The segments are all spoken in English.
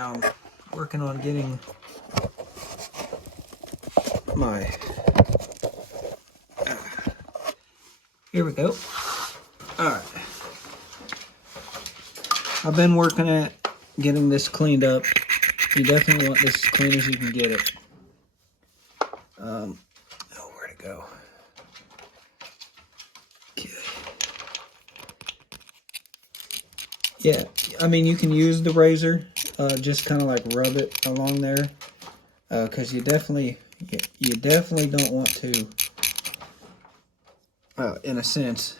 now I'm working on getting my, here we go. Alright. I've been working at getting this cleaned up. You definitely want this as clean as you can get it. Oh, where'd it go? Okay. Yeah, I mean, you can use the razor, just kind of like rub it along there, because you definitely don't want to, in a sense,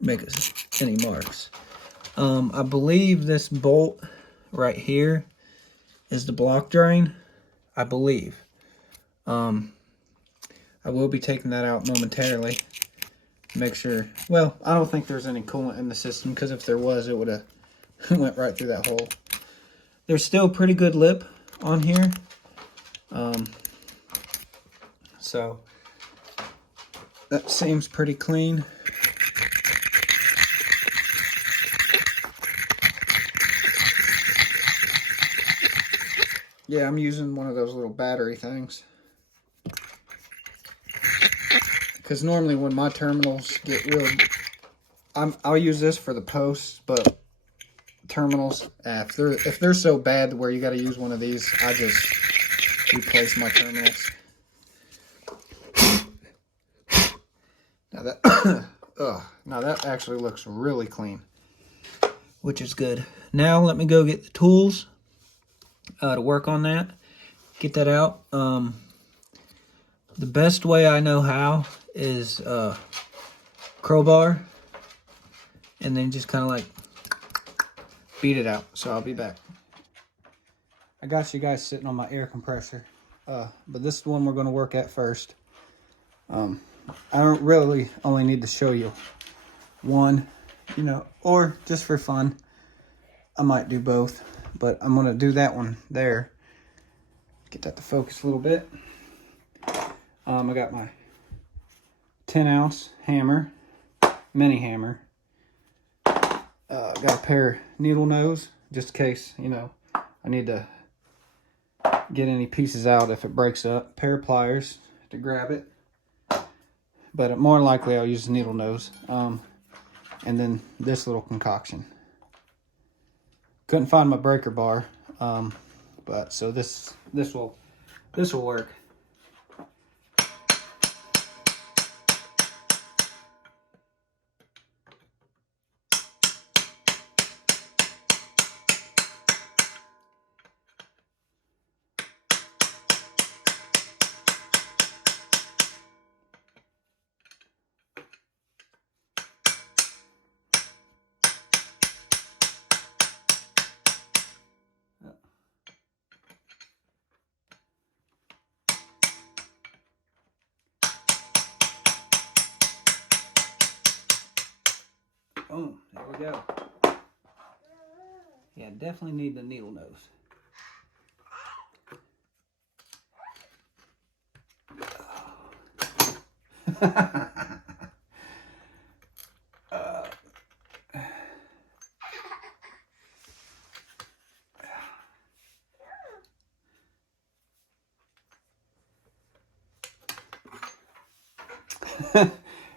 make any marks. I believe this bolt right here is the block drain. I believe. I will be taking that out momentarily. Make sure. Well, I don't think there's any coolant in the system, because if there was, it would have went right through that hole. There's still pretty good lip on here. So that seems pretty clean. Yeah, I'm using one of those little battery things. Because normally when my terminals get real, I'll use this for the posts, but terminals, if they're so bad where you got to use one of these, I just replace my terminals. Now that, now that actually looks really clean, which is good. Now let me go get the tools to work on that, get that out. The best way I know how is crowbar, and then just kind of like beat it out. So I'll be back. I got you guys sitting on my air compressor, but this is the one we're going to work at first. I don't really only need to show you one, you know, or just for fun. I might do both, but I'm going to do that one there. Get that to focus a little bit. I got my 10-ounce hammer, mini hammer. Got a pair of needle nose, just in case, you know, I need to get any pieces out if it breaks up. Pair of pliers to grab it, but more likely I'll use the needle nose. And then this little concoction. Couldn't find my breaker bar, but so this will work. Boom, there we go. Yeah, definitely need the needle nose.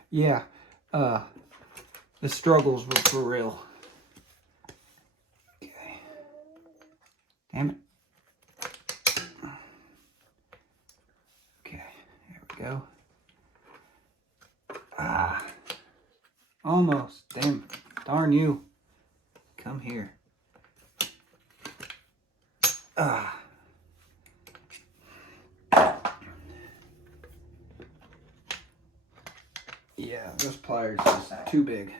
Yeah, the struggles were for real. Okay. Damn it. Okay, there we go. Almost. Damn. Darn you. Come here. Yeah, those pliers are just too big.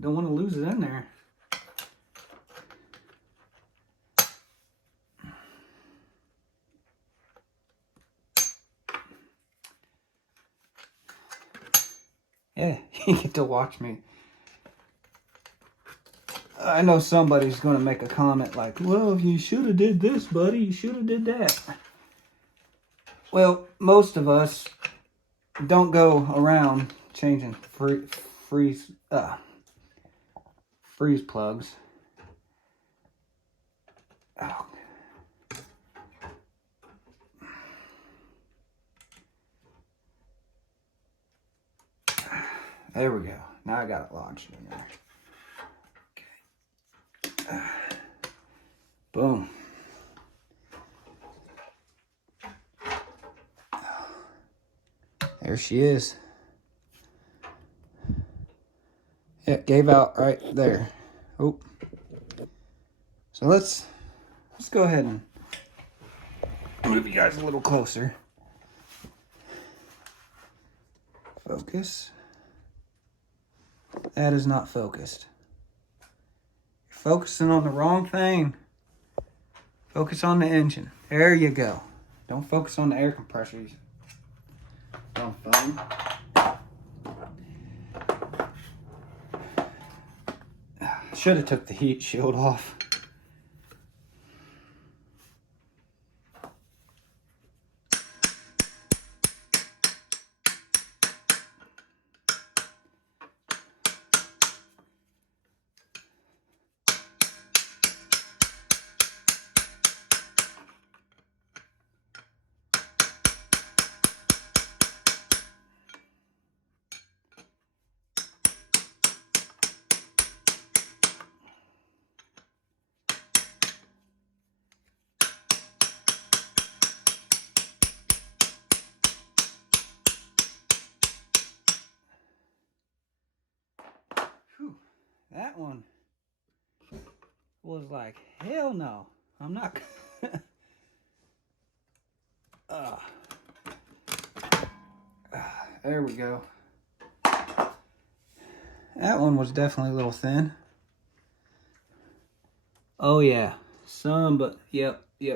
Don't want to lose it in there. Yeah, you get to watch me. I know somebody's going to make a comment like, well, you should have did this, buddy. You should have did that. Well, most of us don't go around changing freeze plugs. Oh. There we go. Now I got it launched in there. Okay. Boom. There she is. Yeah, gave out right there. Oh. So let's go ahead and move you guys a little closer. Focus. That is not focused. You're focusing on the wrong thing. Focus on the engine. There you go. Don't focus on the air compressor. Dumb phone. Should have took the heat shield off. Whew, that one was like, hell no. I'm not. There we go. That one was definitely a little thin. Oh yeah, some, but yep. All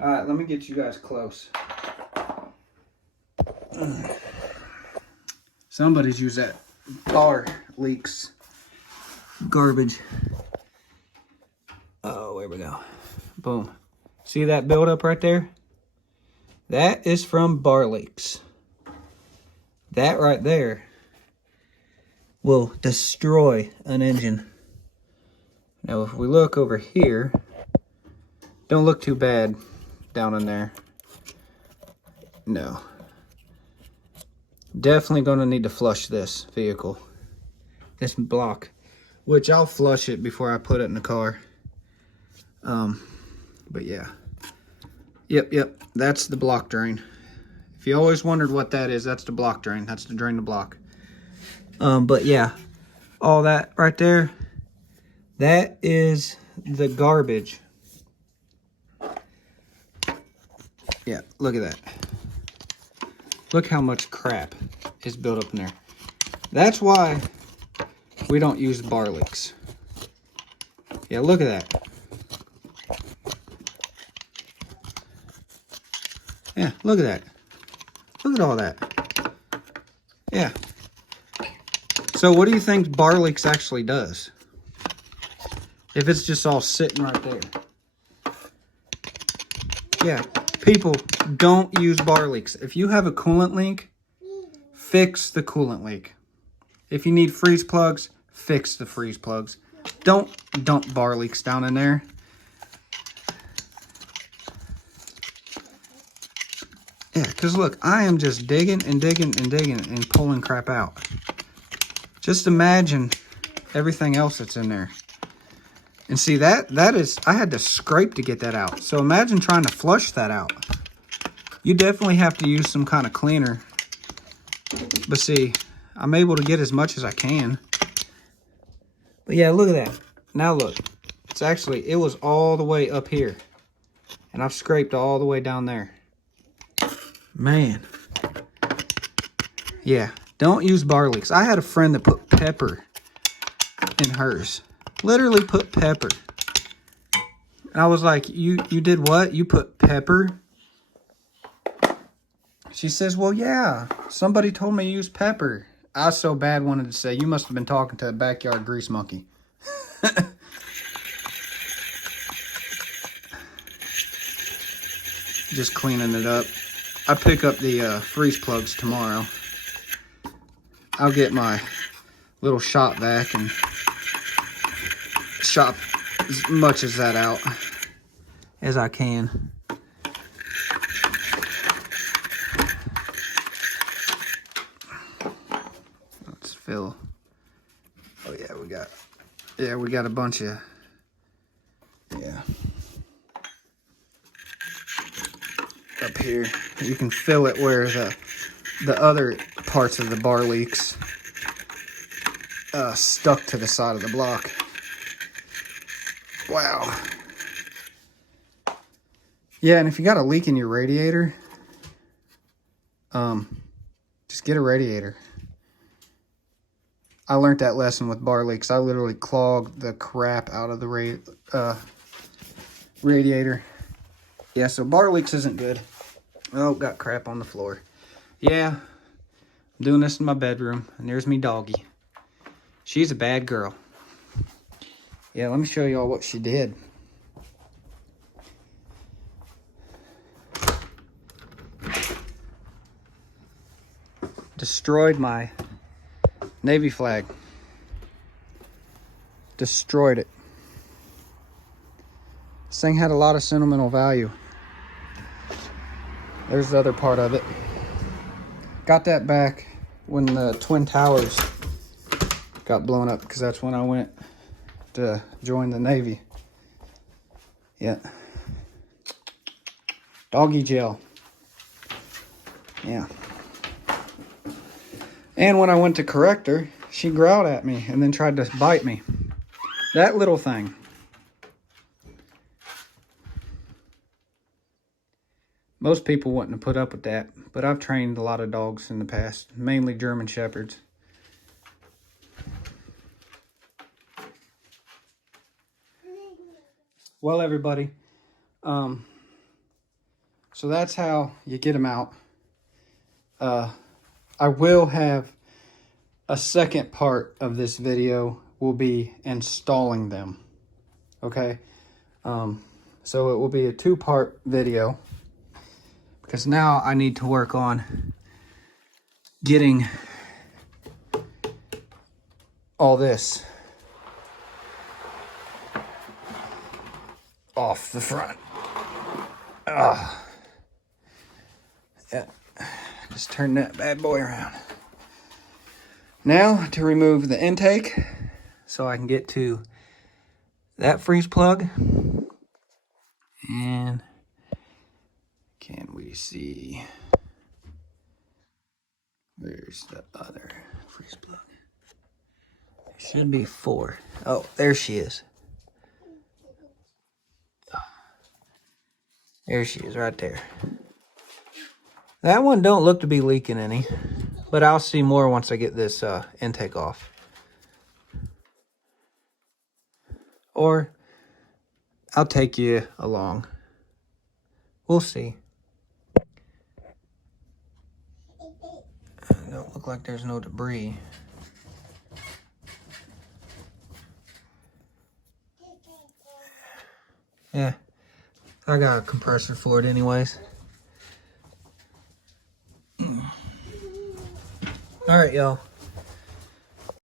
right, let me get you guys close. Somebody's used that bar leaks garbage. Oh, there we go. Boom. See that buildup right there? That is from bar leaks. That right there will destroy an engine. Now, if we look over here, don't look too bad down in there. No. Definitely going to need to flush this vehicle. This block. Which I'll flush it before I put it in the car. But yeah. Yep. That's the block drain. If you always wondered what that is, that's the block drain. That's to drain the block. But yeah. All that right there. That is the garbage. Yeah, look at that. Look how much crap is built up in there. That's why we don't use bar leaks. Yeah, look at that. Yeah, look at that. Look at all that. Yeah. So what do you think bar leaks actually does? If it's just all sitting right there. Yeah, people, don't use bar leaks. If you have a coolant leak, fix the coolant leak. If you need freeze plugs, fix the freeze plugs. Don't dump bar leaks down in there. Yeah, because look, I am just digging and pulling crap out. Just imagine everything else that's in there. And see, that is, I had to scrape to get that out. So imagine trying to flush that out. You definitely have to use some kind of cleaner. But see, I'm able to get as much as I can. But yeah, look at that. Now look, it's actually, it was all the way up here. And I've scraped all the way down there. Man. Yeah, don't use bar leaks. I had a friend that put pepper in hers. Literally put pepper. And I was like, you did what? You put pepper? She says, well, yeah, somebody told me to use pepper. I so bad wanted to say, you must have been talking to a backyard grease monkey. Just cleaning it up. I pick up the freeze plugs tomorrow, I'll get my little shop vac and shop as much as that out as I can. Let's fill. Oh yeah, we got a bunch of, yeah. Up here, you can fill it where the other parts of the bar leaks stuck to the side of the block. Wow. Yeah, and if you got a leak in your radiator, just get a radiator. I learned that lesson with bar leaks. I literally clogged the crap out of the radiator. Yeah, so bar leaks isn't good. Oh, got crap on the floor. Yeah, I'm doing this in my bedroom, and there's me doggy. She's a bad girl. Yeah, let me show y'all what she did. Destroyed my Navy flag. Destroyed it. This thing had a lot of sentimental value. There's the other part of it. Got that back when the Twin Towers got blown up, because that's when I went to join the Navy. Yeah. Doggy jail. Yeah. And when I went to correct her, she growled at me and then tried to bite me. That little thing. Most people wouldn't have put up with that, but I've trained a lot of dogs in the past, mainly German Shepherds. Well, everybody, so that's how you get them out. I will have a second part of this video will be installing them. Okay, so it will be a two-part video, because now I need to work on getting all this off the front. Yeah, just turn that bad boy around. Now to remove the intake so I can get to that freeze plug. And can we see, where's the other freeze plug? There should be 4. Oh, there she is. There she is, right there. That one don't look to be leaking any, but I'll see more once I get this intake off. Or I'll take you along. We'll see. It don't look like there's no debris. Yeah, I got a compressor for it anyways. All right, y'all.